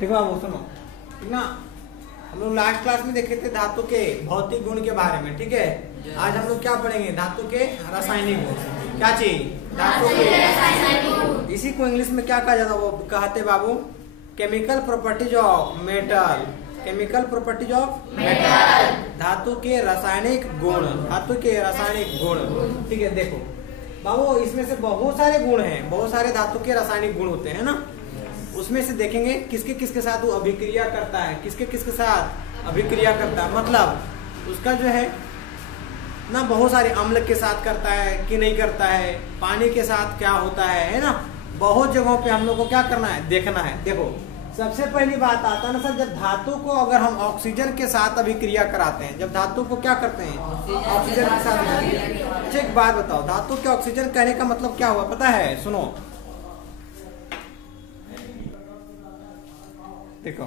देखो बाबू सुनो, ठीक ना। हम लोग लास्ट क्लास में देखे थे धातु के भौतिक गुण के बारे में, ठीक है। आज हम लोग क्या पढ़ेंगे, धातु के रासायनिक गुण। क्या चीज, धातु के रासायनिक गुण। इसी को इंग्लिश में क्या कहा जाता है, वो कहते बाबू chemical properties of metal. Chemical properties of metal, धातु के रासायनिक गुण, धातु के रासायनिक गुण, ठीक है। देखो बाबू इसमें से बहुत सारे गुण हैं, बहुत सारे धातु के रासायनिक गुण होते हैं ना। उसमें से देखेंगे किसके किसके साथ वो अभिक्रिया करता है, किसके किसके साथ अभिक्रिया करता है, मतलब उसका जो है ना बहुत सारे अम्ल के साथ करता है कि नहीं करता है, पानी के साथ क्या होता है ना। बहुत जगहों पे हम लोग को क्या करना है, देखना है। देखो सबसे पहली बात आता है ना सर, जब धातु को अगर हम ऑक्सीजन के साथ अभिक्रिया कराते हैं, जब धातु को क्या करते हैं ऑक्सीजन के साथ। अच्छा एक बात बताओ, धातु के ऑक्सीजन कहने का मतलब क्या हुआ पता है, सुनो। देखो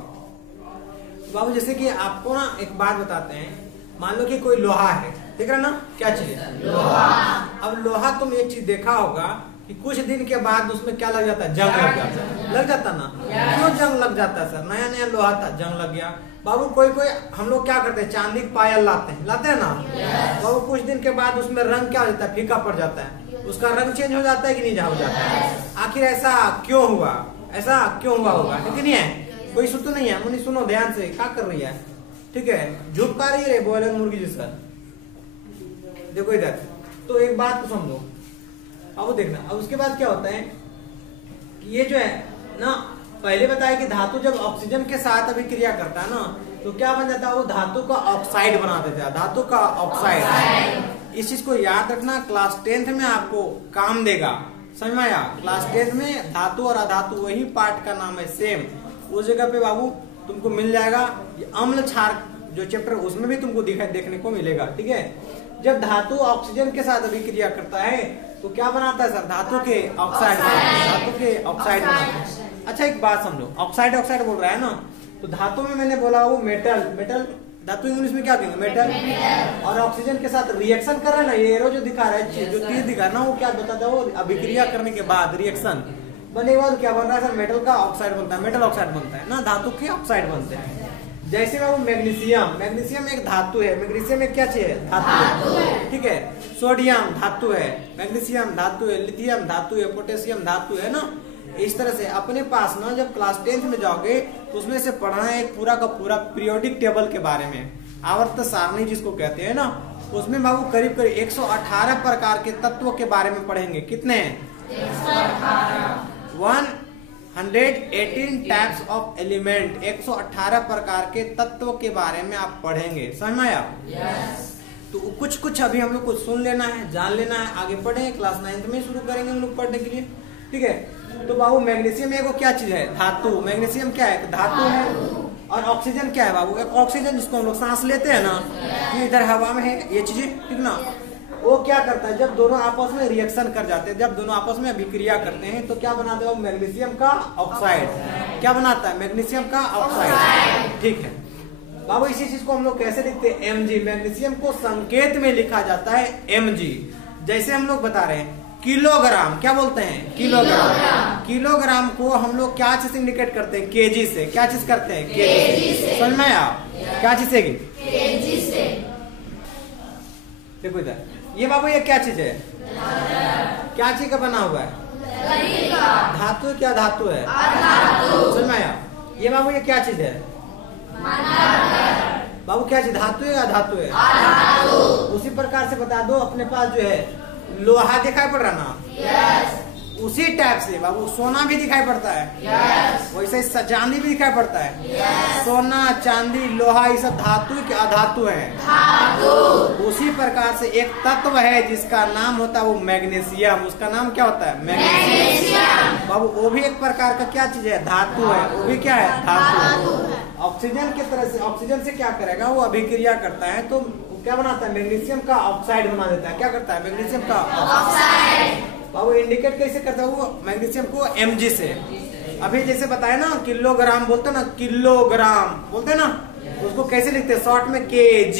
बाबू जैसे कि आपको ना एक बात बताते हैं, मान लो कि कोई लोहा है, ठीक है ना, क्या चीज लोहा। अब लोहा तुम एक चीज देखा होगा कि कुछ दिन के बाद उसमें क्या लग जाता है, जंग लग जाता ना। क्यों जंग लग जाता है सर, नया नया लोहा था जंग लग गया। बाबू कोई हम लोग क्या करते हैं, चांदी की पायल लाते हैं ना। बाबू कुछ दिन के बाद उसमें रंग क्या हो जाता है, फीका पड़ जाता है, उसका रंग चेंज हो जाता है कि नहीं हो जाता है। आखिर ऐसा क्यों हुआ, ऐसा क्यों हुआ होगा, ठीक नहीं है। कोई सुन तो नहीं है, मुनी सुनो ध्यान से, क्या कर रही है, ठीक है, झुक पा रही है बॉयलर मुर्गी जैसा। देखो इधर, तो एक बात तो समझो, अब देखना। अब उसके बाद क्या होता है कि ये जो है ना, पहले बताया कि धातु जब ऑक्सीजन के साथ अभिक्रिया करता है ना, तो क्या बन जाता है, वो धातु का ऑक्साइड बना देता है, धातु का ऑक्साइड। इस चीज को याद रखना, क्लास 10th में आपको काम देगा, समझ में आया। क्लास 10th में धातु और अधातु वही पार्ट का नाम है सेम, उस जगह पे बाबू तुमको मिल जाएगा। अम्ल क्षार जो चैप्टर उसमें भी तुमको देखने को मिलेगा, ठीक है। जब धातु ऑक्सीजन के साथ अभिक्रिया करता है तो क्या बनाता है सर, धातु के ऑक्साइड बनाता है, धातु के ऑक्साइड बनाता है। अच्छा एक बात समझो, ऑक्साइड ऑक्साइड बोल रहा है ना, तो धातु में मैंने बोला वो मेटल, मेटल धातु इंग्लिश में क्या कहेंगे, मेटल। और ऑक्सीजन के साथ रिएक्शन कर रहा है ना, ये एरो जो दिखा रहा है, जो तीर दिखा रहा है ना, वो क्या बताता है, वो अभिक्रिया करने के बाद रिएक्शन बनने के बाद क्या बन रहा है सर, मेटल का ऑक्साइड बनता है, मेटल ऑक्साइड बनता है ना, धातु के ऑक्साइड बनते हैं। जैसे वो मैग्नीशियम, मैग्नीशियम एक धातु है, मैग्नीशियम एक क्या चीज है, धातु है, ठीक है। सोडियम धातु है, मैग्नीशियम धातु है, लिथियम धातु है, पोटेशियम धातु है ना। इस तरह से अपने पास ना जब क्लास 10th में जाओगे तो उसमें से पढ़ना है एक पूरा का पूरा पीरियोडिक टेबल के बारे में, आवर्त सारणी जिसको कहते हैं ना। उसमें बाबू करीब करीब 118 प्रकार के तत्वों के बारे में पढ़ेंगे। कितने, 118 टाइप्स ऑफ एलिमेंट, 118 प्रकार के तत्वों के बारे में आप पढ़ेंगे, समझ में आया। तो कुछ कुछ अभी हम लोग को सुन लेना है, जान लेना है, आगे पढ़ेंगे, क्लास 9th में शुरू करेंगे हम लोग पढ़ने के लिए, ठीक है। तो बाबू मैग्नीशियम एगो क्या चीज है, धातु। मैग्नीशियम क्या है, धातु है। और ऑक्सीजन क्या है बाबू, एक ऑक्सीजन जिसको हम लोग सांस लेते हैं ना, ये इधर हवा में है ये चीजें, ठीक ना। वो क्या करता है, जब दोनों आपस में रिएक्शन कर जाते हैं, जब दोनों आपस में अभिक्रिया करते हैं तो क्या बनाता है, मैग्नीशियम का ऑक्साइड। क्या बनाता है, मैग्नीशियम का ऑक्साइड, ठीक है बाबू। इसी चीज को हम लोग कैसे लिखते हैं, Mg। मैग्नीशियम को संकेत में लिखा जाता है Mg। जैसे हम लोग बता रहे हैं किलोग्राम, क्या बोलते हैं, किलोग्राम। किलोग्राम को हम लोग क्या चीज इंडिकेट करते हैं, केजी से। क्या चीज करते हैं, केजी से। समझ में आया, क्या चीज से, केजी से। देखो इधर, ये बाबू ये क्या चीज है, क्या चीज का बना हुआ है, धातु। क्या धातु है, समझ में आया। ये बाबू ये क्या चीज है, बाबू क्या चीज, धातु है या धातु है, उसी प्रकार से बता दो, अपने पास जो है लोहा दिखाई पड़ रहा ना, उसी टाइप से बाबू सोना भी दिखाई पड़ता है, वैसे ही चांदी भी दिखाई पड़ता है। सोना, चांदी, लोहा, ये सब धातु के अधातु है। उसी प्रकार से एक तत्व है जिसका नाम होता है वो मैग्नीशियम। उसका नाम क्या होता है, मैग्नीशियम। बाबू वो भी एक प्रकार का क्या चीज है, धातु है। वो भी क्या है, धातु। ऑक्सीजन की तरह से, ऑक्सीजन से क्या करेगा, वो अभिक्रिया करता है तो क्या बनाता है, मैग्नीशियम का ऑक्साइड बना देता है। क्या करता है, मैग्नीशियम का ऑक्साइड। बाबू इंडिकेट कैसे करता है वो मैग्नीशियम को, Mg से। अभी जैसे बताया ना, किलोग्राम बोलते ना, किलोग्राम बोलते ना, उसको कैसे लिखते हैं, शॉर्ट में kg।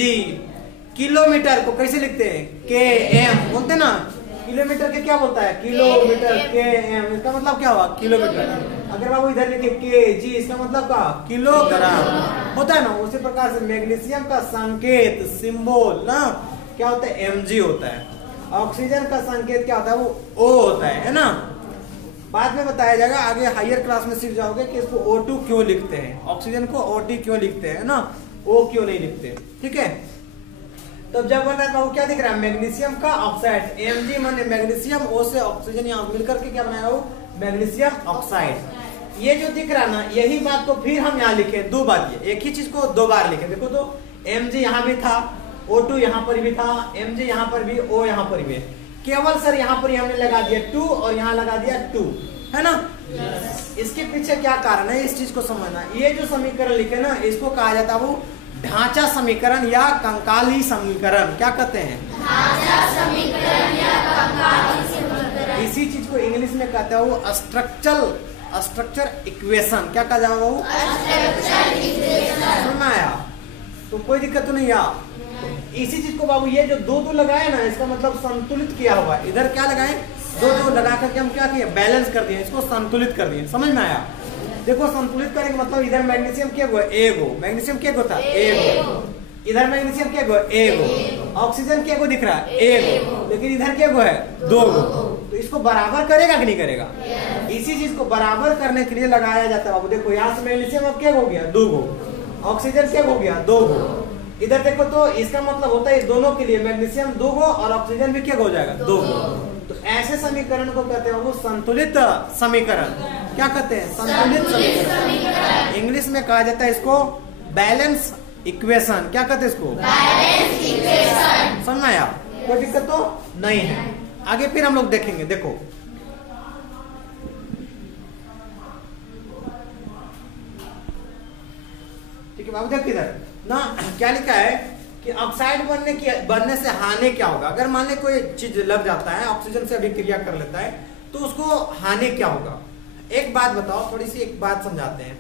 किलोमीटर को कैसे लिखते हैं, km बोलते ना। किलोमीटर के क्या बोलता है, किलोमीटर, km। इसका मतलब क्या हुआ, किलोमीटर। अगर बाबू इधर लिखे केजी, इसका मतलब क्या, किलोग्राम होता है ना। उसी प्रकार से मैग्नीशियम का संकेत सिंबल ना क्या होता है, एमजी होता है। ऑक्सीजन का संकेत क्या होता है, वो ओ होता है ना। बाद में बताया जाएगा, आगे हायर क्लास में सीख जाओगे कि इसको O2 क्यों लिखते हैं, ऑक्सीजन को OT क्यों लिखते हैं ना, O क्यों नहीं लिखते, ठीक है। तो जब बना था वो क्या दिख रहा है, मैग्नीशियम का ऑक्साइड, Mg माने मैग्नीशियम, O से ऑक्सीजन यहाँ मिलकर के क्या बनाया वो मैग्नीशियम ऑक्साइड। ये जो दिख रहा ना, यही बात को फिर हम यहाँ लिखे, दो बात, ये एक ही चीज को दो बार लिखे। देखो तो Mg यहाँ भी था, O2 यहाँ पर भी था, Mg यहाँ पर भी, O यहाँ पर भी, केवल सर यहाँ पर हमने लगा दिया 2 और यहाँ लगा दिया 2, है ना। इसके पीछे क्या कारण है, इस चीज को समझना। ये जो समीकरण लिखे ना, इसको कहा जाता है वो ढांचा समीकरण या कंकाली समीकरण। क्या कहते हैं, ढांचा समीकरण या कंकाली समीकरण। इसी चीज को इंग्लिश में कहते हैं वो स्ट्रक्चर इक्वेशन। क्या कहा जाएगा वो, स्ट्रक्चर इक्वेशन। सुनना आया तो कोई दिक्कत तो नहीं यार। इसी चीज को बाबू ये जो दो लगाए ना, इसका मतलब संतुलित किया हुआ। इधर क्या लगाए, दो लगा करके हम क्या किए, बैलेंस कर दिए, इसको संतुलित कर दिए। समझ में आया। देखो संतुलित करने का मतलब इधर मैग्नीशियम क्या हुआ, एगो मैग्नीशियम क्या होता है, एगो। इधर मैग्नीशियम क्या हुआ, एगो। ऑक्सीजन क्या दिख रहा है, एगो। लेकिन इधर क्या है, दो गो। तो इसको बराबर करेगा कि नहीं करेगा। इसी चीज को बराबर करने के लिए लगाया जाता है बाबू। देखो यहाँ से मैग्नीशियम अब क्या हो गया, 2 गो, ऑक्सीजन क्या हो गया, 2 गो। इधर देखो तो इसका मतलब होता है दोनों के लिए मैग्नीशियम 2 गो और ऑक्सीजन भी क्या हो जाएगा, 2 गो। तो ऐसे समीकरण को कहते हैं वो संतुलित समीकरण। क्या कहते हैं, संतुलित समीकरण। इंग्लिश में कहा जाता है इसको बैलेंस इक्वेशन। क्या कहते हैं इसको, बैलेंस इक्वेशन। समझ में आया, कोई दिक्कत तो नहीं है। आगे फिर हम लोग देखेंगे। देखो ठीक है बाबू, देख इधर ना क्या लिखा है कि ऑक्साइड बनने से हानि क्या होगा। अगर मान ले कोई चीज लग जाता है, ऑक्सीजन से अभिक्रिया कर लेता है, तो उसको हानि क्या होगा। एक बात बताओ, थोड़ी सी एक बात समझाते हैं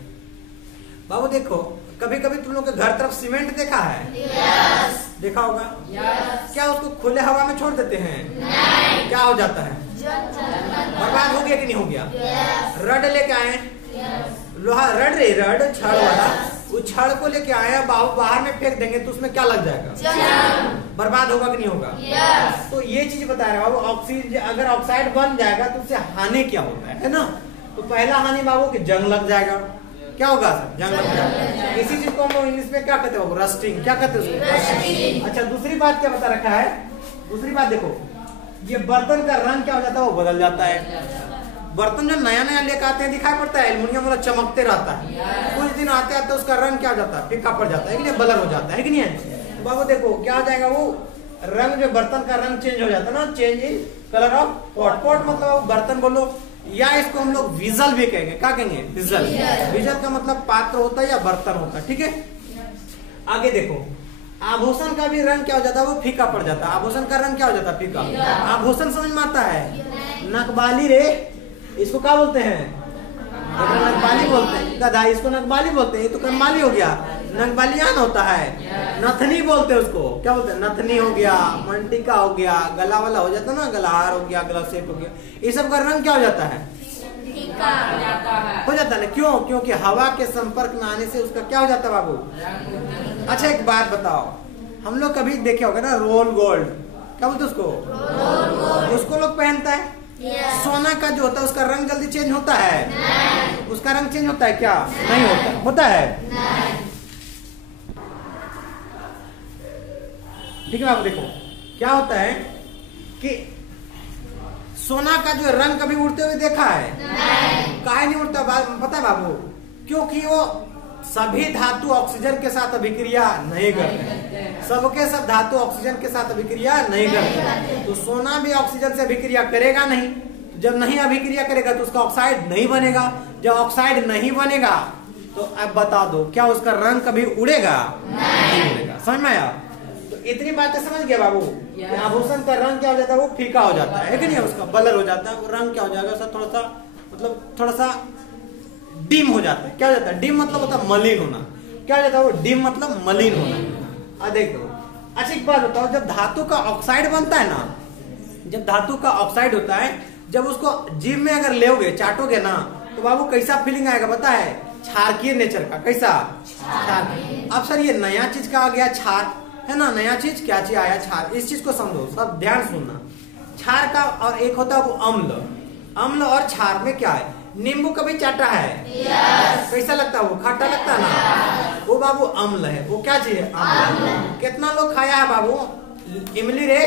बाबू। देखो कभी कभी तुम लोग के घर तरफ सीमेंट देखा है, yes. देखा होगा, yes. क्या उसको खुले हवा में छोड़ देते हैं, नहीं. क्या हो जाता है, बर्बाद हो गया कि नहीं हो गया, yes. रड लेके आए, yes. लोहा रड छड़ वाला, उस छड़ को लेके आया बाहर में फेंक देंगे तो उसमें क्या लग जाएगा, बर्बाद होगा कि नहीं होगा, yes. तो ये चीज बता रहे बाबू। ऑक्सीजन अगर ऑक्साइड बन जाएगा तो उससे हानि क्या होता है ना। तो पहला हानि बाबू कि जंग लग जाएगा। क्या होगा सर, जंग लग जाएगा। इसी चीज को हम लोग इंग्लिश में क्या कहते हैं, रस्टिंग। क्या कहते हैं। अच्छा दूसरी बात क्या बता रखा है, दूसरी बात देखो, ये बर्तन का रंग क्या हो जाता है, वो बदल जाता है। बर्तन जो नया नया लेकर आते हैं दिखाई पड़ता है, एल्युमिनियम वाला चमकते रहता है, कुछ दिन आते आते उसका रंग क्या हो जाता है, फीका पड़ जाता है कि नहीं, ब्लर हो जाता है कि नहीं है। तो बाबू देखो क्या हो जाएगा, वो रंग जो बर्तन का रंग चेंज हो जाता है ना, change in colour of pot. Pot मतलब बर्तन बोलो, या इसको हम लोग विजल भी कहेंगे। क्या कहेंगे, विजल। विजल का मतलब पात्र होता है या बर्तन होता है, ठीक है। आगे देखो, आभूषण का भी रंग क्या हो जाता है, वो फीका पड़ जाता है। आभूषण का रंग क्या हो जाता है, फीका। आभूषण समझ में आता है, नकबाली रे, इसको क्या बोलते हैं, नकबाली बोलते हैं। गधा, इसको नकबाली बोलते हैं, ये तो कनमाली हो गया। नकबालियान होता है, नथनी बोलते हैं उसको। क्या बोलते हैं, नथनी हो गया, मंटिका हो गया, गला वाला हो जाता है ना, गलाहार हो गया, गला सेट हो गया। ये सब का रंग क्या हो जाता है, हो जाता है ना। क्यों, क्योंकि हवा के संपर्क में आने से उसका क्या हो जाता है बाबू। अच्छा एक बात बताओ, हम लोग कभी देखे होगा ना रोल गोल्ड, क्या बोलते उसको, उसको लोग पहनता है। सोना का जो होता है उसका रंग जल्दी चेंज होता है, नहीं। उसका रंग चेंज होता है क्या, नहीं होता, होता है, ठीक है बाबू। देखो क्या होता है कि सोना का जो रंग कभी उड़ते हुए देखा है, काहे नहीं उड़ता, पता है बाबू, क्योंकि वो सभी धातु ऑक्सीजन के साथ अभिक्रिया नहीं करते। सबके सब धातु ऑक्सीजन के साथ अभिक्रिया नहीं करते। तो सोना भी ऑक्सीजन से अभिक्रिया करेगा नहीं। जब नहीं अभिक्रिया करेगा तो उसका ऑक्साइड नहीं बनेगा। जब ऑक्साइड नहीं बनेगा तो अब बता दो क्या उसका रंग कभी उड़ेगा, नहीं उड़ेगा। समझ में आया। तो इतनी बातें समझ गया बाबू। आभूषण का रंग क्या हो जाता है, वो फीका हो जाता है कि नहीं, उसका ब्लर हो जाता है। वो रंग क्या हो जाएगा, उसका थोड़ा सा मतलब थोड़ा सा डिम हो जाता है। क्या हो जाता है, डिम मतलब होता है मलिन होना। क्या हो जाता है वो, डिम मतलब मलिन होना। देखो अच्छा एक बात बताओ, जब धातु का ऑक्साइड बनता है ना, जब धातु का ऑक्साइड होता है, जब उसको जीभ में अगर लेओगे, चाटोगे ना, तो बाबू कैसा फीलिंग आएगा पता है? क्षारकीय नेचर का। कैसा? क्षार। अब सर ये नया चीज का आ गया क्षार, है ना? नया चीज क्या चीज आया? क्षार। इस चीज को समझो, सब ध्यान सुनना। क्षार का और एक होता है वो अम्ल। अम्ल और क्षार में क्या है? नींबू कभी चाटा है? कैसा लगता है? वो खट्टा लगता है ना? वो बाबू अम्ल है। वो क्या चीज है? अम्ल। कितना लोग खाया है बाबू इमली रे?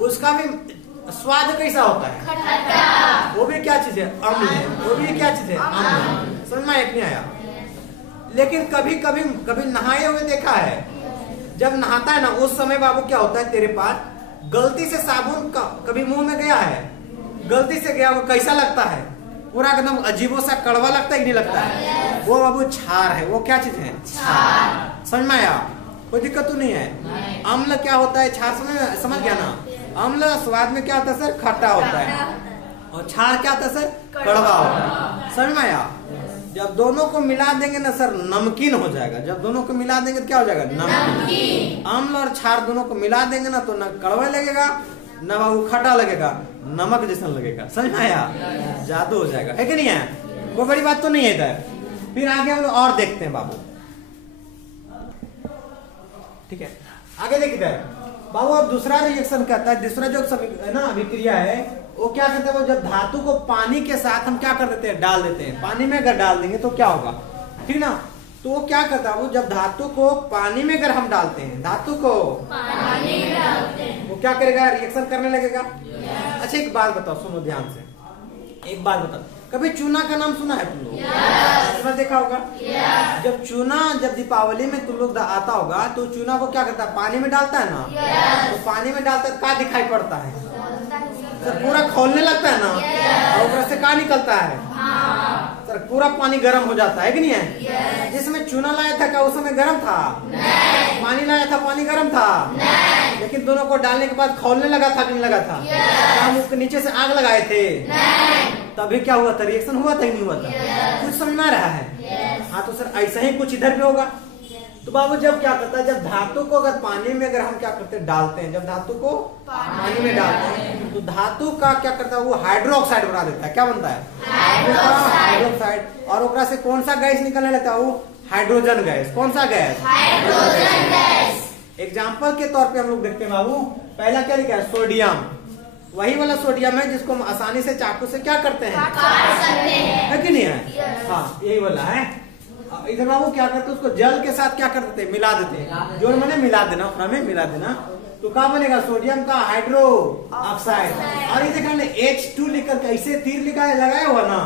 उसका भी स्वाद कैसा होता है? खट्टा। वो भी क्या चीज है? अम्ल है। वो भी क्या चीज है? अम्ल। समझ में नहीं आया? लेकिन कभी कभी कभी नहाए हुए देखा है? जब नहाता है ना उस समय बाबू क्या होता है तेरे पास? गलती से साबुन कभी मुंह में गया है? गलती से गया, वो कैसा लगता है? पूरा एकदम अजीबो सा कड़वा लगता है कि नहीं लगता है? वो बाबू क्षार है। वो क्या चीज है? क्षार। समझ में आया? कोई दिक्कत तो नहीं है? अम्ल क्या होता है? क्षार समझ गया ना? अम्ल स्वाद में क्या होता है सर? खट्टा होता है। और क्षार क्या होता है सर? कड़वा होता है। समझ में आया? जब दोनों को मिला देंगे ना सर नमकीन हो जाएगा। जब दोनों को मिला देंगे तो क्या हो जाएगा? नमकीन। अम्ल और क्षार दोनों को मिला देंगे ना तो न कड़वा लगेगा न बाबू खट्टा लगेगा, नमक जैसा लगेगा। समझ में आया? जादू हो जाएगा, है कि नहीं है? कोई बड़ी बात तो नहीं है इधर। फिर आगे हम लोग और देखते हैं बाबू। ठीक है, आगे देखते हैं बाबू। अब दूसरा रिएक्शन करता है, दूसरा जो है ना अभिक्रिया है, वो क्या करते हैं? वो जब धातु को पानी के साथ हम क्या कर देते हैं? डाल देते हैं। पानी में अगर डाल देंगे तो क्या होगा? ठीक ना? तो वो क्या करता है? वो जब धातु को पानी में अगर हम डालते हैं, धातु को पानी में डालते हैं, वो क्या करेगा? रिएक्शन करने लगेगा। अच्छा एक बात बताओ, सुनो ध्यान से। एक बात बताओ, कभी चूना का नाम सुना है तुम लोग? देखा होगा। जब चूना जब दीपावली में तुम लोग आता होगा तो चूना को क्या करता है? पानी में डालता है ना? तो पानी में डालता है, क्या दिखाई पड़ता है? सर पूरा खोलने लगता है ना? और ऊपर से क्या निकलता है? सर पूरा पानी गर्म हो जाता है कि नहीं है? जिसमें चूना लाया था क्या उस समय गर्म था? पानी लाया था, पानी गर्म था? लेकिन दोनों को डालने के बाद खोलने लगा था कि नहीं लगा था? हम उसके नीचे से आग लगाए थे, तभी क्या हुआ था? रिएक्शन हुआ था कि नहीं हुआ था? कुछ समझ में आ रहा है? हाँ, तो सर ऐसा ही कुछ इधर भी होगा। तो बाबू जब क्या करता है? जब धातु को अगर पानी में अगर हम क्या करते हैं? डालते हैं। जब धातु को पानी में डालते हैं तो धातु का क्या करता है? वो हाइड्रोक्साइड बना देता है। क्या बनता है? हाइड्रोक्साइड। और ओकरा से कौन सा गैस निकलने लगता है? वो हाइड्रोजन गैस। कौन सा गैस? Hydrogen gas. एग्जाम्पल के तौर पे हम लोग देखते हैं बाबू, पहला क्या लिखा है? सोडियम। वही वाला सोडियम है जिसको हम आसानी से चाकू से क्या करते हैं? काट सकते हैं, है कि नहीं है? हाँ, यही वाला है। इधर बाबू क्या करते हैं? उसको जल के साथ क्या कर देते हैं? मिला देते हैं। जो मैंने मिला देना, उसमें में मिला देना, तो क्या बनेगा? सोडियम का हाइड्रो ऑक्साइड। और ये देखा H2 लिखकर के ऐसे तीर लगाया हुआ ना,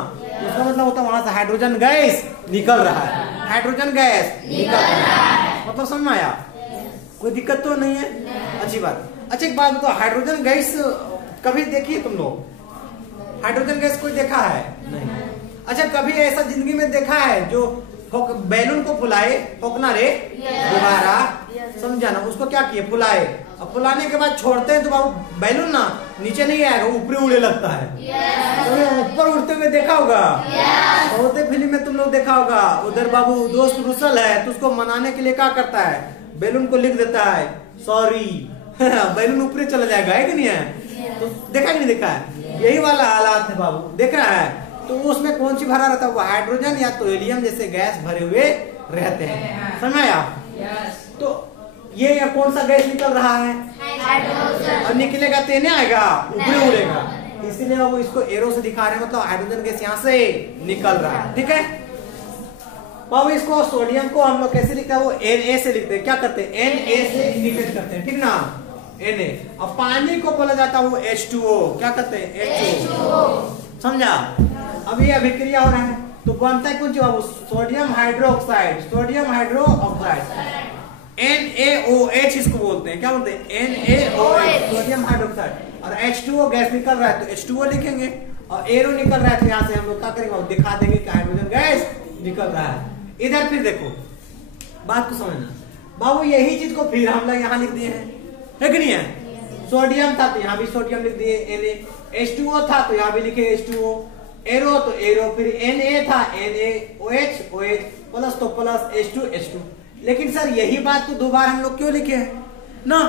उसका मतलब होता है वहां से हाइड्रोजन गैस निकल रहा है। हाइड्रोजन गैस निकल रहा है, मतलब समझ में आया? कोई दिक्कत तो नहीं है? अच्छी बात। अच्छा एक बात बताओ, हाइड्रोजन गैस कभी देखिए तुम लोग? हाइड्रोजन गैस कोई देखा है? नहीं। अच्छा कभी ऐसा जिंदगी में देखा है जो बैलून को फुलाए, फोकना रे दोबारा, समझा ना? उसको क्या किए? फुलाए। अब फुलाने के बाद छोड़ते हैं तो बाबू बैलून ना नीचे नहीं आएगा, ऊपर उड़े लगता है। तो ऊपर उड़ते हुए देखा होगा? बहुते फिल्म में तुम लोग देखा होगा। उधर बाबू दोस्त रुसल है तो उसको मनाने के लिए क्या करता है? बैलून को लिख देता है सॉरी, बैलून ऊपर चला जाएगा, है कि नहीं है? तो देखा कि नहीं देखा है? यही वाला हालात है बाबू, देख रहा है? तो उसमें कौन सी भरा रहता है? वो हाइड्रोजन या तो हीलियम जैसे गैस भरे हुए रहते हैं। समझ आया? तो ये कौन सा गैस निकल रहा है? हाइड्रोजन। और निकलेगा तो नहीं आएगा, ऊपर उड़ेगा। इसीलिए वो इसको एरो से दिखा रहे हैं, मतलब हाइड्रोजन गैस यहाँ से निकल रहा है। ठीक है बाबू, इसको सोडियम को हम लोग कैसे लिखते हैं? वो Na से लिखते हैं। क्या करते हैं? Na से इंडिकेट करते हैं, ठीक ना? Na। और पानी को बोला जाता है वो H2O। क्या करते हैं? H2O। समझा? अब ये अभिक्रिया हो रहा है तो बनता है कुछ बाबू sodium hydroxide. Sodium hydroxide NaOH इसको बोलते हैं। क्या बोलते हैं? NaOH, sodium hydroxide. और H2O गैस निकल रहा है तो H2O लिखेंगे, और एरो निकल रहा है तो यहाँ से हम लोग क्या करेंगे? दिखा देंगे कि हाइड्रोजन गैस निकल रहा है। इधर फिर देखो, बात को समझना बाबू, यही चीज को फिर हम लोग यहाँ लिख दिए हैं, है कि नहीं है? सोडियम था तो यहाँ भी सोडियम लिख दिए, Na। H2O था तो यहाँ भी लिखे H2O। एरो तो एरो, फिर Na था NaOH, OH प्लस तो प्लस H2 H2। लेकिन सर यही बात तो दो बार हम लोग क्यों लिखे हैं ना?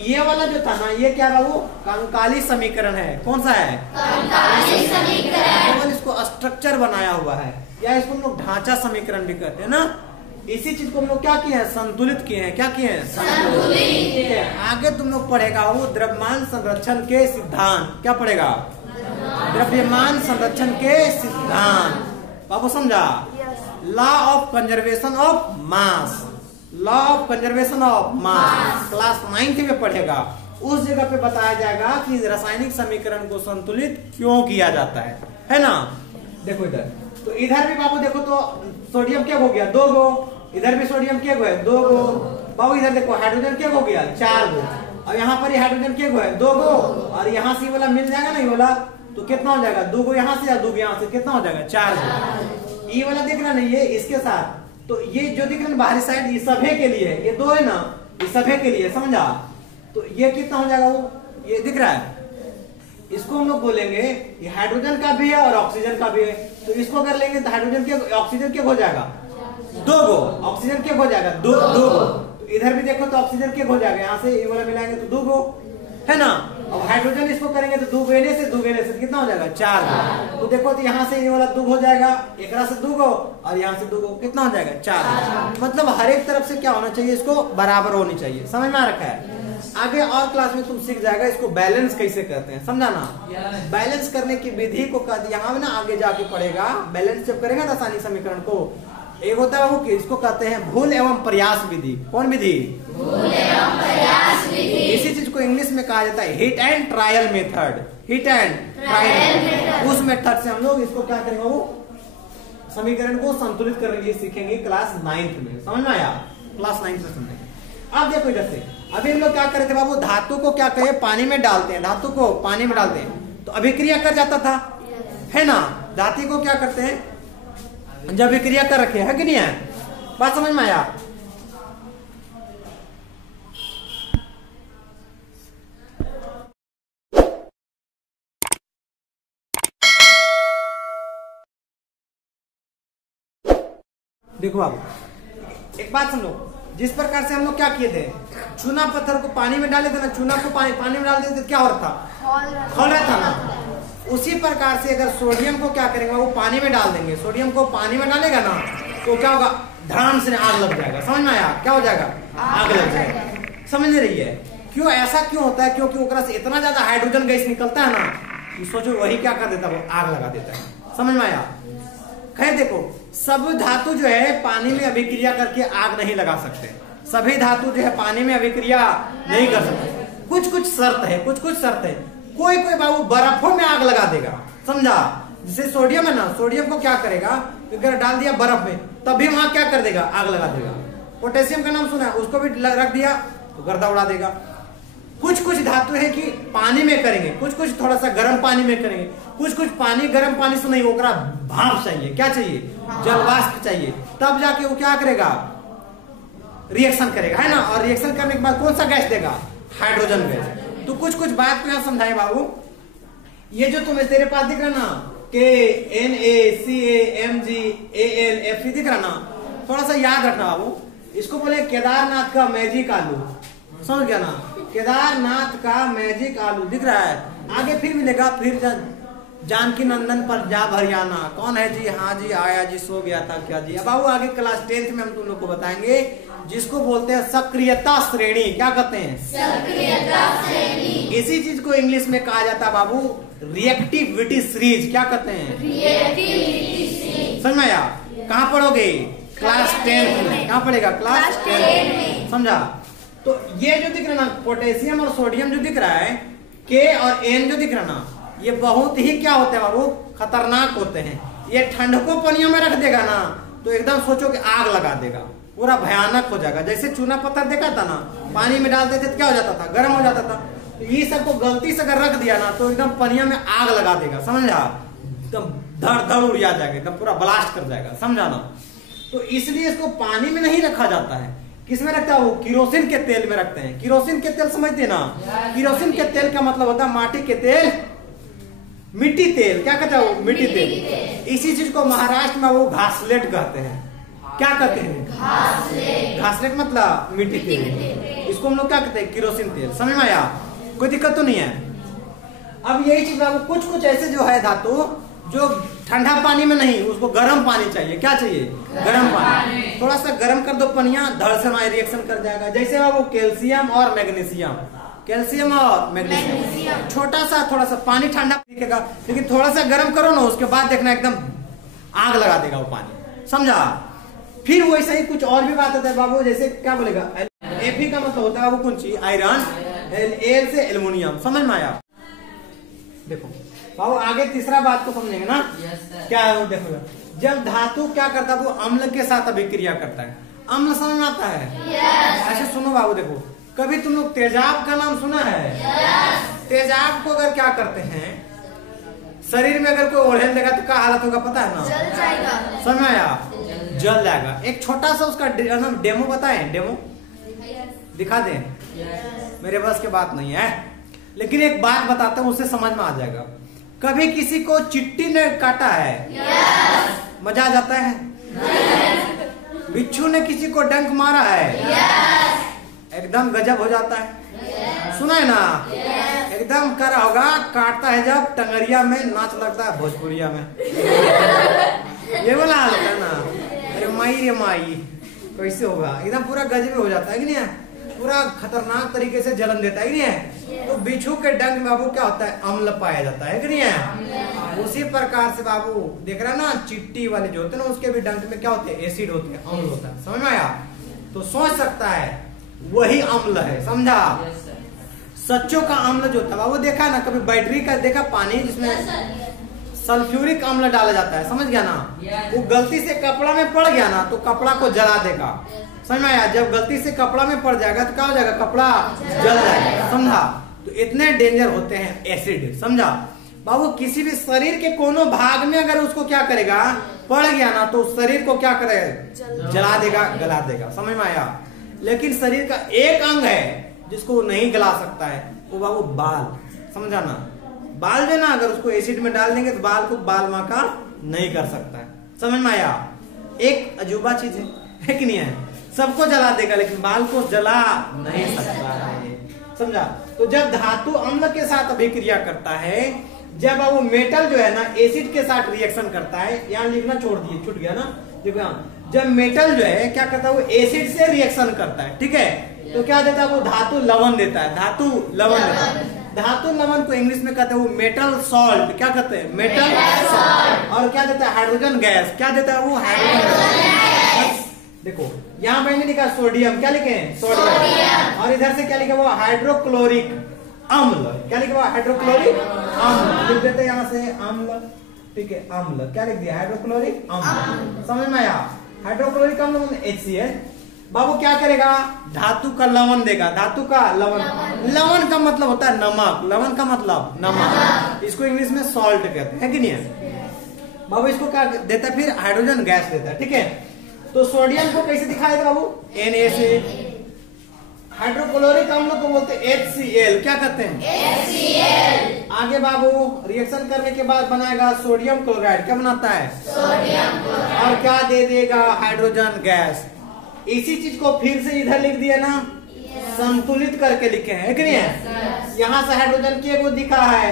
ये वाला जो था ना, ये क्या बाबू, कंकाली समीकरण है। कौन सा है? कंकाली समीकरण। केवल इसको स्ट्रक्चर बनाया हुआ है, या इसको हम लोग ढांचा समीकरण भी कहते हैं ना। इसी चीज को हम लोग क्या किए हैं? संतुलित किए हैं। क्या किए हैं? संतुलित। आगे तुम लोग पढ़ेगा वो द्रव्यमान संरक्षण के सिद्धांत। क्या पढ़ेगा? द्रव्यमान संरक्षण के सिद्धांत। बाबू समझा? Law of conservation of mass, law of conservation of mass class 9th में पढ़ेगा। उस जगह पे बताया जाएगा कि रासायनिक समीकरण को संतुलित क्यों किया जाता है ना। देखो इधर, तो इधर भी बाबू देखो तो सोडियम क्या हो गया? 2 गो। इधर भी सोडियम क्या है? 2 गो। बाबू इधर देखो हाइड्रोजन क्या हो गया? 4 गो। और यहाँ पर हाइड्रोजन क्या है? 2 गो। और यहाँ से वाला मिल जाएगा ना, ये वाला, तो कितना हो जाएगा? 2 गो यहाँ से या 2 गो यहाँ से, कितना हो जाएगा? 4 गो। ये वाला दिख रहा ना, ये इसके साथ, तो ये जो दिख रहा है बाहरी साइड, ये सभी के लिए, ये 2 है ना, ये सभी के लिए, समझा? तो ये कितना हो जाएगा? वो ये दिख रहा है, इसको हम लोग बोलेंगे ये हाइड्रोजन का भी है और ऑक्सीजन का भी है। तो इसको अगर लेंगे तो हाइड्रोजन के ऑक्सीजन क्या हो जाएगा? 2 गो। ऑक्सीजन क्या हो जाएगा? 2 गो। तो इधर भी देखो तो ऑक्सीजन क्या हो जाएगा? यहाँ से ये वाला मिलाएंगे तो 2 गो, है ना। अब हाइड्रोजन इसको करेंगे तो 2 गो से 2 गो से कितना हो जाएगा? 4 गो। तो देखो तो यहाँ से ये वाला 2 हो जाएगा, एक से 2 गो, और यहाँ से 2 गो, कितना हो जाएगा? 4। मतलब हर एक तरफ से क्या होना चाहिए? इसको बराबर होनी चाहिए। समझ में आ रखा है? आगे और क्लास में तुम सीख जाएगा इसको बैलेंस कैसे करते हैं, समझा ना। बैलेंस करने की विधि को यहाँ ना आगे जाके पढ़ेगा। बैलेंस जब करेगा रासायनिक समीकरण को, एक होता है वो कि इसको कहते हैं भूल एवं प्रयास विधि। कौन विधि? भूल एवं प्रयास विधि। इसी चीज को इंग्लिश में कहा जाता है hit and trial method. Hit and trial, उस मेथड से हम लोग इसको क्या करेंगे? वो समीकरण को संतुलित करने के लिए सीखेंगे क्लास 9th में। समझ में आया? क्लास 9th में समझेंगे। अब देखो इधर से, अभी हम लोग क्या कर रहे थे बाबू? धातु को क्या कहे? पानी में डालते हैं। धातु को पानी में डालते हैं तो अभिक्रिया कर जाता था, है ना। धातु को क्या करते हैं? जब अभिक्रिया कर रखे है कि नहीं है? बात समझ में आया? देखो बाबू, एक बात समझो। जिस प्रकार से हम लोग क्या किए थे, चूना पत्थर को पानी में डाले थे ना, चूना को पानी में डाल देते तो क्या हो रहा था? खोल रहा था ना। उसी प्रकार से अगर सोडियम को क्या करेंगे? वो पानी में डाल देंगे। सोडियम को पानी में डालेगा ना तो क्या होगा? धड़ाम से आग लग जाएगा। समझ में आया? क्या हो जाएगा? आग लग जाएगा। समझ नहीं रही है? क्यों ऐसा क्यों होता है? क्योंकि ओकरा से इतना ज्यादा हाइड्रोजन गैस निकलता है ना, सोचो वही क्या कर देता है? वो आग लगा देता है। समझ में आया? खैर देखो, सब धातु जो है पानी में अभिक्रिया करके आग नहीं लगा सकते। सभी धातु जो है पानी में अभिक्रिया नहीं कर सकते। कुछ कुछ शर्त है, कुछ कुछ शर्त है। कोई कोई बाबू बर्फों में आग लगा देगा, समझा। जैसे सोडियम है ना, सोडियम को क्या करेगा? अगर डाल दिया बर्फ में तब भी वहां क्या कर देगा? आग लगा देगा। पोटेशियम का नाम सुना है, उसको भी रख दिया तो गर्दा उड़ा देगा। कुछ कुछ धातु है कि पानी में करेंगे, कुछ कुछ थोड़ा सा गर्म पानी में करेंगे, कुछ कुछ पानी गर्म पानी से नहीं, ओकरा भाप चाहिए। क्या चाहिए? जलवाष्प चाहिए। तब जाके वो क्या करेगा? रिएक्शन करेगा, है ना। और रिएक्शन करने के बाद कौन सा गैस देगा? Hydrogen gas. तो कुछ कुछ बात को यहाँ समझाए बाबू। ये जो तुम्हें तेरे पास दिख रहा ना, KNaCAMgAlFe दिख रहा ना, थोड़ा सा याद रखना बाबू। इसको बोले केदारनाथ का मैजिक आलू। समझ गया ना? केदारनाथ का मैजिक आलू दिख रहा है। आगे फिर मिलेगा, फिर जानकी नंदन पंजाब हरियाणा। कौन है जी? हाँ जी, आया जी, सो गया था क्या जी। अब बाबू आगे क्लास 10th में हम तुम लोग को बताएंगे जिसको बोलते हैं सक्रियता श्रेणी। क्या कहते हैं? सक्रियता श्रेणी। इसी चीज को इंग्लिश में कहा जाता है बाबू रिएक्टिविटी सीरीज। क्या कहते हैं? Reactivity series. समझ में आया? कहाँ पढ़ोगे? क्लास 10th में। कहाँ पढ़ेगा? क्लास 10th में। समझा? तो ये जो दिख रहा ना, पोटेशियम और सोडियम जो दिख रहा है, के और एन जो दिख रहा ना, ये बहुत ही क्या होते हैं बाबू? खतरनाक होते हैं। ये ठंड को पनियों में रख देगा ना तो एकदम सोचो कि आग लगा देगा, पूरा भयानक हो जाएगा। जैसे चूना पत्थर देखा था ना, पानी में डालते थे तो क्या हो जाता था? गर्म हो जाता था। तो ये सबको गलती से अगर रख दिया ना तो एकदम पनिया में आग लगा देगा। समझा? एकदम धड़ धड़ उड़ जाएगा, एकदम पूरा ब्लास्ट कर जाएगा। समझा ना? तो इसलिए इसको पानी में नहीं रखा जाता है। किसमें रखता है? वो किरोसिन के तेल में रखते हैं। किरोसिन के तेल समझते ना? किरोसिन के तेल का मतलब होता है माटी के तेल, मिट्टी तेल। क्या कहता है वो? मिट्टी तेल। इसी चीज को महाराष्ट्र में वो घासलेट कहते हैं। क्या कहते हैं? घासलेट। घासलेट मतलब मिट्टी तेल। इसको उसको हम लोग क्या कहते हैं, केरोसिन तेल। समझ में आया, कोई दिक्कत तो नहीं है। अब यही चीज बाबू कुछ कुछ ऐसे जो है धातु जो ठंडा पानी में नहीं, उसको गर्म पानी चाहिए। क्या चाहिए, गर्म पानी। थोड़ा सा गर्म कर दो पनिया, धड़ से हमारा रिएक्शन कर जाएगा। जैसे बाबू कैल्शियम और मैग्नीशियम, कैल्शियम और मैग्नीशियम, छोटा सा थोड़ा सा पानी ठंडा दिखेगा, लेकिन थोड़ा सा गर्म करो ना, उसके बाद देखना एकदम आग लगा देगा वो पानी। समझा। फिर वैसे ही कुछ और भी बात होता है बाबू, जैसे क्या बोलेगा, Fe का मतलब होता है बाबू कौन चीज, आयरन। Al से एल्युमिनियम। समझ में आया। देखो बाबू आगे तीसरा बात को समझेंगे ना। क्या है देखो, जब धातु क्या करता है वो अम्ल के साथ अभिक्रिया करता है। अम्ल समझ में आता है। ऐसे सुनो बाबू, देखो कभी तुम लोग तेजाब का नाम सुना है। तेजाब को अगर क्या करते हैं, शरीर में अगर कोई ओढ़ेल देगा तो क्या हालत होगा पता है ना, जल जाएगा। समझ में आया, जल जाएगा। एक छोटा सा उसका डेमो बताएं, डेमो दिखा दें। मेरे बस की बात नहीं है, लेकिन एक बात बताता हूँ, उससे समझ में आ जाएगा। कभी किसी को चिट्टी ने काटा है, मजा आ जाता है। बिच्छू ने किसी को डंक मारा है, एकदम गजब हो जाता है। सुना है ना, एकदम करा होगा, काटता है जब टंगरिया में नाच लगता है भोजपुरिया में। ये वाला हाल होता है ना, अरे माई रे माई, कैसे होगा, एकदम पूरा गजब हो जाता है कि नहीं, पूरा खतरनाक तरीके से जलन देता है कि नहीं है। तो बिच्छू के डंक में बाबू क्या होता है, अम्ल पाया जाता है कि नहीं है। उसी प्रकार से बाबू देख रहा है ना, चिट्टी वाले जो होते हैं ना, उसके भी डंक में क्या होते हैं, एसिड होते हैं, अम्ल होता है। समझ में आया। तो सोच सकता है वही अम्ल है। समझा। सच्चों का अम्ल जो था वो देखा ना, कभी बैटरी का देखा पानी जिसमें सल्फ्यूरिक अम्ल डाला जाता है। समझ गया ना, वो गलती से कपड़ा में पड़ गया ना तो कपड़ा को जला देगा। समझ में आया। जब गलती से कपड़ा में पड़ जाएगा तो क्या हो जाएगा, कपड़ा जल जाएगा। समझा। तो इतने डेंजर होते हैं एसिड। समझा बाबू। किसी भी शरीर के कोनो भाग में अगर उसको क्या करेगा, पड़ गया ना तो शरीर को क्या करेगा, जला देगा, गला देगा। समझ में आया। लेकिन शरीर का एक अंग है जिसको नहीं गला सकता है, वो बाबू बाल। समझा ना। बाल जो ना, अगर उसको एसिड में डाल देंगे तो बाल को बाल माँ का नहीं कर सकता है। समझ में आया। एक अजूबा चीज है कि नहीं है। सबको जला देगा लेकिन बाल को जला नहीं सकता है। समझा। तो जब धातु अम्ल के साथ अभिक्रिया करता है, जब वो मेटल जो है ना एसिड के साथ रिएक्शन करता है, यहाँ लिखना छोड़ दिए, छूट गया ना। देखो यहाँ, जब मेटल जो है क्या करता है, वो एसिड से रिएक्शन करता है। ठीक है। तो क्या देता है, वो धातु लवण देता है। धातु लवण देता है। धातु लवण को इंग्लिश में कहते हैं वो मेटल सॉल्ट। क्या कहते हैं, मेटल सॉल्ट। और क्या देता है, हाइड्रोजन गैस। क्या देता है वो, हाइड्रोजन गैस। देखो यहाँ मैंने लिखा सोडियम। क्या लिखे हैं, सोडियम। और इधर से क्या लिखा हुआ, हाइड्रोक्लोरिक अम्ल। क्या लिखा हुआ, हाइड्रोक्लोरिक अम्ल। लिख देते हैं यहाँ से अम्ल। ठीक है, अम्ल। क्या लिख दिया, हाइड्रोक्लोरिक अम्ल। समझ में आया। हाइड्रोक्लोरिक अम्ल मतलब HCl। बाबू क्या करेगा, धातु का लवण देगा। धातु का लवण, लवण का मतलब होता है नमक। लवण का मतलब नमक। इसको इंग्लिश में सॉल्ट कहते हैं कि नहीं है। बाबू इसको क्या देता है, फिर हाइड्रोजन गैस देता है। ठीक है। तो सोडियम को कैसे दिखाएगा बाबू, Na से। हाइड्रोक्लोरिक अम्ल को बोलते हैं HCl। क्या कहते हैं, HCl। आगे बाबू रिएक्शन करने के बाद बनाएगा सोडियम क्लोराइड। क्या बनाता है, सोडियम क्लोराइड। और क्या दे देगा, हाइड्रोजन गैस। इसी चीज को फिर से इधर लिख दिया ना, संतुलित करके लिखे हैं कि नहीं है। यहाँ से हाइड्रोजन के को दिखा है,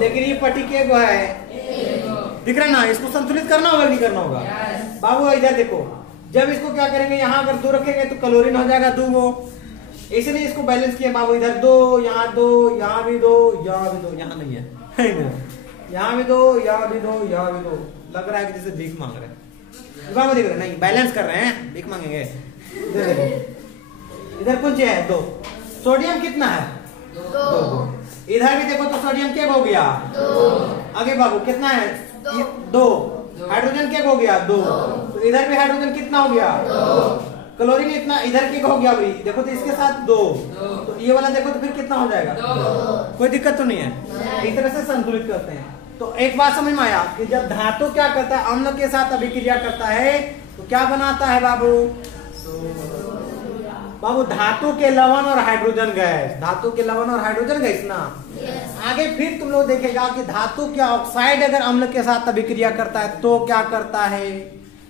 लेकिन ये पट्टी के को है, दिख रहा ना। इसको संतुलित करना होगा नहीं करना होगा। बाबू इधर देखो, जब इसको क्या करेंगे, यहाँ अगर 2 रखेंगे तो क्लोरीन हो जाएगा 2 गो। इसलिए इसको बैलेंस किया बाबू। इधर 2, यहाँ 2, यहाँ भी 2, यहाँ भी 2, यहाँ नहीं है, यहाँ भी 2, यहाँ भी 2, यहाँ भी 2। लग रहा है कि जैसे भीख मांग रहे हैं बाबू। देख रहे नहीं, बैलेंस कर रहे हैं, भीख मांगेंगे। इधर कुछ है 2। सोडियम कितना है, 2। इधर भी देखो तो सोडियम क्या हो गया, 2। आगे बाबू कितना है, 2। हाइड्रोजन क्या हो गया, 2। तो इधर भी हाइड्रोजन कितना हो गया, 2। क्लोरीन इतना, इधर क्या हो गया भाई, देखो तो इसके साथ 2। तो ये वाला देखो तो फिर कितना हो जाएगा, 2। कोई दिक्कत तो नहीं है। इस तरह से संतुलित करते हैं। तो एक बात समझ में आया कि जब धातु क्या करता है, अम्ल के साथ अभिक्रिया करता है तो क्या बनाता है बाबू, बाबू धातु के लवण और हाइड्रोजन गैस। धातु के लवण और हाइड्रोजन गैस ना। आगे फिर तुम लोग देखेगा कि धातु के ऑक्साइड अगर अम्ल के साथ अभिक्रिया करता है तो क्या करता है,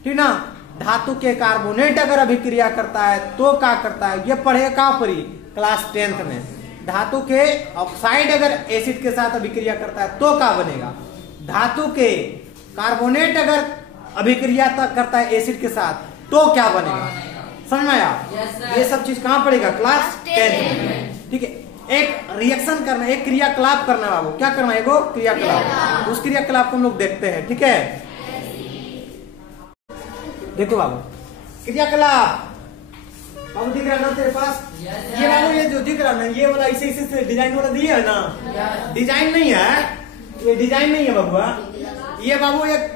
ठीक ना। धातु के कार्बोनेट अगर अभिक्रिया करता है तो क्या करता है, ये पढ़े कहाँ पर ही, क्लास 10th में। धातु के ऑक्साइड अगर एसिड के साथ अभिक्रिया करता है तो क्या बनेगा, धातु के कार्बोनेट अगर अभिक्रिया करता है एसिड के साथ तो क्या बनेगा, समझ में आया? ये सब चीज कहाँ पड़ेगा, क्लास 10th में। ठीक है, एक रिएक्शन करना, एक क्रियाकलाप करना बाबू, क्या करना है, वो क्रियाकलाप। उस क्रियाकलाप को हम लोग देखते हैं। ठीक है, देखो बाबू क्रियाकलाप, बाबू दिख रहा है ना तेरे पास? ये बाबू ये जो दिख रहा है ना, ये वाला इसे इसे डिजाइन वाला दिया है ना, डिजाइन नहीं है, ये डिजाइन नहीं है बाबू। ये बाबू एक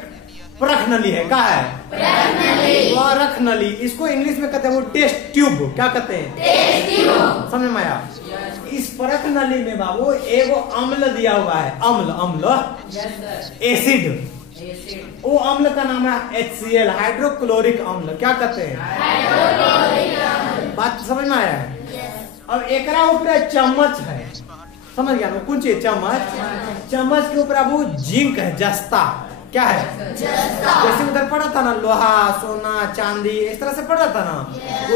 परख नली है, क्या है, परख नली। इसको इंग्लिश में कहते हैं वो टेस्ट ट्यूब, क्या कहते हैं, समझ में आया? इस परख नली में बाबू एगो अम्ल दिया हुआ है, अम्ल एसिड, वो अम्ल का नाम है HCl, हाइड्रोक्लोरिक अम्ल, क्या कहते हैं, बात समझ में आया है? अब एकरा ऊपर चम्मच है, समझ गया ना, कौन चीज, चम्मच, चम्मच के ऊपर अब जिंक है, जस्ता, क्या है, जैसे उधर पढ़ा था ना, लोहा, सोना, चांदी, इस तरह से पढ़ा था ना,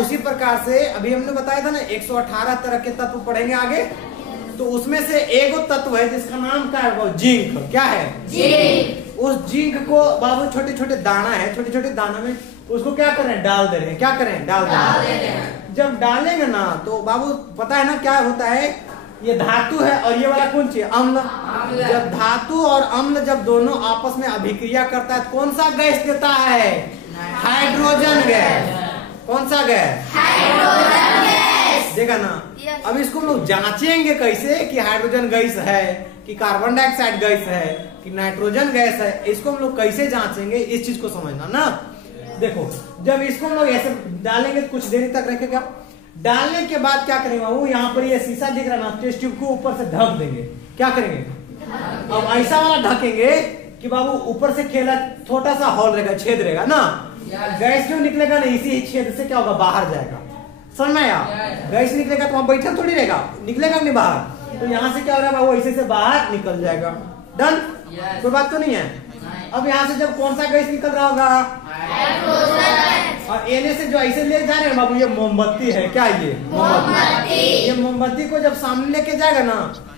उसी प्रकार से अभी हमने बताया था ना 118 तरह के तत्व पढ़ेंगे आगे, तो उसमें से एगो तत्व है जिसका नाम क्या है, वो जिंक, क्या है, जिंक। उस जिंक को बाबू छोटे छोटे दाना है, छोटे छोटे दाना में उसको क्या करें, डाल दे रहे हैं, क्या करें, डाल दे रहे हैं। जब डालेंगे ना तो बाबू पता है ना क्या होता है, ये धातु है और ये वाला कौन चीज, अम्ल। जब धातु और अम्ल जब दोनों आपस में अभिक्रिया करता है तो कौन सा गैस देता है, हाइड्रोजन गैस। कौन सा गैस, हाइड्रोजन गैस, देखा ना। अब इसको हम लोग जांचेंगे कैसे कि हाइड्रोजन गैस है कि कार्बन डाइऑक्साइड गैस है कि नाइट्रोजन गैस है, इसको हम लोग कैसे जांचेंगे, इस चीज को समझना ना। देखो जब इसको हम लोग ऐसे डालेंगे कुछ देर तक रखेगा, डालने के बाद क्या करेंगे वो, यहाँ पर ये शीशा दिख रहा है ना, टेस्ट ट्यूब को ऊपर से ढक देंगे, क्या करेंगे, अब ऐसा वाला ढकेंगे कि बाबू ऊपर से खेला छोटा सा हॉल रहेगा, छेद रहेगा ना, गैस क्यों निकलेगा ना, इसी छेद से क्या होगा, बाहर जाएगा, समझ में आया? गैस निकलेगा तो वहां बैठा थोड़ी रहेगा, निकलेगा नहीं बाहर, तो यहाँ से क्या हो रहा है बाबू, ऐसे से बाहर निकल जाएगा, डन, कोई बात तो नहीं है। अब यहाँ से जब कौन सा गैस निकल रहा होगा, और एने से जो ऐसे ले जा रहे हैं बाबू, ये मोमबत्ती है, क्या ये मोमबत्ती, ये मोमबत्ती को जब सामने लेके जाएगा ना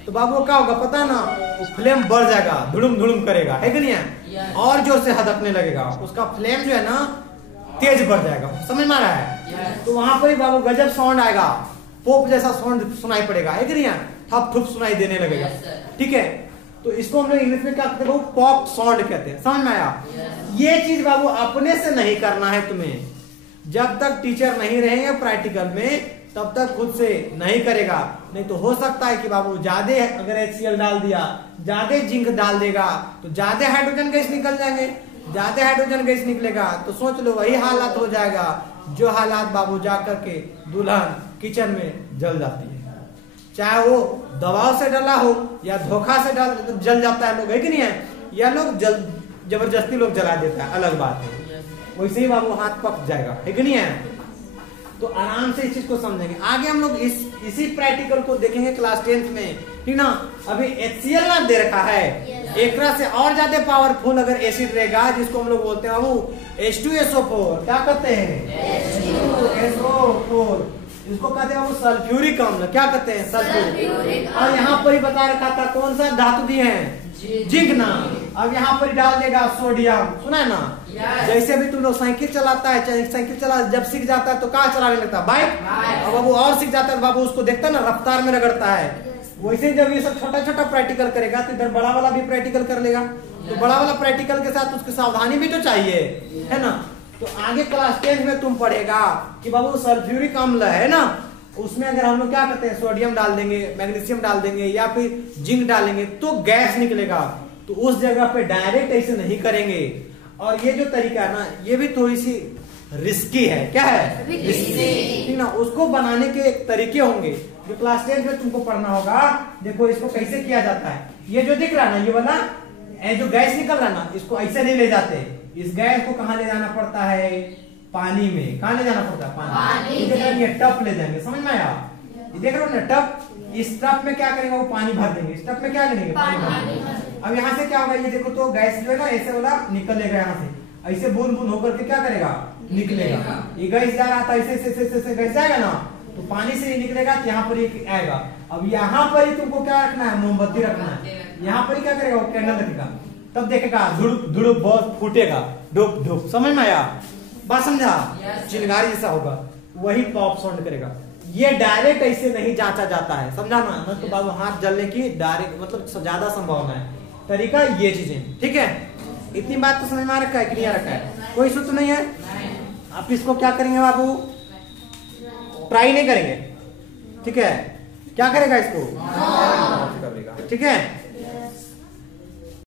तो बाबू क्या होगा पता ना, वो फ्लेम बढ़ जाएगा, धुड़ुम धुड़ुम करेगा, है कि नहीं है, और जोर से हदकने लगेगा, उसका फ्लेम जो है ना तेज बढ़ जाएगा, समझ में आ रहा है? तो वहां पर ही बाबू गजब साउंड आएगा, पोप जैसा साउंड सुनाई पड़ेगा, है कि नहीं है, ठप ठुप सुनाई देने लगेगा, ठीक है। तो इसको हम लोग इंग्लिश में क्या कहते हैं, पॉप साउंड कहते हैं, समझ में आया? ये चीज बाबू अपने से नहीं करना है तुम्हें, जब तक टीचर नहीं रहेंगे प्रैक्टिकल में तब तक खुद से नहीं करेगा, नहीं तो हो सकता है कि बाबू ज्यादा अगर HCl डाल दिया, ज्यादा जिंक डाल देगा तो ज्यादा हाइड्रोजन गैस निकल जाएंगे, ज्यादा हाइड्रोजन गैस निकलेगा तो सोच लो वही हालात हो जाएगा जो हालात बाबू जा करके दुल्हन किचन में जल जाती है, चाहे वो दबाव से डला हो या धोखा से जल जाता है लोग, है कि नहीं है, या लोग जबरदस्ती लोग जला देता है, अलग बात है, वैसे ही बाबू हाथ पक जाएगा, है कि नहीं है। तो आराम से इस चीज को समझेंगे, आगे हम लोग इसी प्रैक्टिकल को देखेंगे क्लास 10th में, ठीक ना। अभी HCl ना दे रखा है, एक से और ज्यादा पावरफुल अगर एसिड रहेगा जिसको हम लोग बोलते हैं बाबू H2SO4, क्या कहते हैं, H2SO4, इसको कहते हैं वो सल्फ्यूरिक अम्ल, क्या कहते हैं, सल्फ्यूरिक। और यहाँ पर ही बता रखा था कौन सा धातु दिए हैं, जिंक ना। अब यहाँ पर डाल देगा सोडियम, सुना है ना, जैसे भी तुम लोग साइकिल चलाता है, साइकिल चला जब सीख जाता है तो कहाँ चलाने लगता है, बाइक, और बाबू और सीख जाता है बाबू उसको देखता है ना रफ्तार में रगड़ता है, वैसे जब ये सब छोटा छोटा प्रैक्टिकल करेगा तो इधर बड़ा वाला भी प्रैक्टिकल कर लेगा, तो बड़ा वाला प्रैक्टिकल के साथ उसकी सावधानी भी तो चाहिए, है ना। तो आगे क्लास 10 में तुम पढ़ेगा कि बाबू सल्फ्यूरिक अम्ल है ना, उसमें अगर हम लोग क्या करते हैं, सोडियम डाल देंगे, मैग्नीशियम डाल देंगे या फिर जिंक डालेंगे तो गैस निकलेगा, तो उस जगह पे डायरेक्ट ऐसे नहीं करेंगे। और ये जो तरीका है ना ये भी थोड़ी सी रिस्की है, क्या है, रिस्की, ठीक ना। उसको बनाने के तरीके होंगे जो क्लास 10 में तुमको पढ़ना होगा। देखो इसको कैसे किया जाता है, ये जो दिख रहा है ना, ये वाला जो गैस निकल रहा है ना, इसको ऐसे नहीं ले जाते, इस गैस को कहाँ ले जाना पड़ता है, पानी में, कहाँ ले जाना पड़ता है, पानी। ये टप ले जाएंगे, समझ में आया, ये देख रहे हो ना टप, इस टप में क्या करेंगे वो पानी भर देंगे, इस टप में क्या करेंगे, पानी भर देंगे। अब यहाँ से क्या होगा, ये देखो तो गैस जो है ना ऐसे वाला निकलेगा यहाँ से, ऐसे बूंद बूंद होकर के क्या करेगा, निकलेगा। ये गैस जा रहा था, ऐसे गैस जाएगा ना, तो पानी से ही निकलेगा, तो यहाँ पर ये आएगा। अब यहाँ पर ही तुमको क्या रखना है, मोमबत्ती रखना है। यहाँ पर ही क्या करेगा, वो कैंडल रखेगा, तब देखेगा धुड़ुप धुड़ुप बहुत फूटेगा, धूप धूप। समझ में आया, बात समझा? चिंगारी जैसा होगा, वही पॉप साउंड करेगा। ये डायरेक्ट ऐसे नहीं जांचा जाता है, समझा ना? न तो बाबू हाथ जलने की डायरेक्ट मतलब ज्यादा संभावना है। तरीका ये चीजें, ठीक है? इतनी बात तो समझ में आ रखा है कि नहीं आ रखा है? कोई सूत्र नहीं है? आप इसको क्या करेंगे बाबू, ट्राई नहीं करेंगे, ठीक है? क्या करेगा इसको, ठीक है?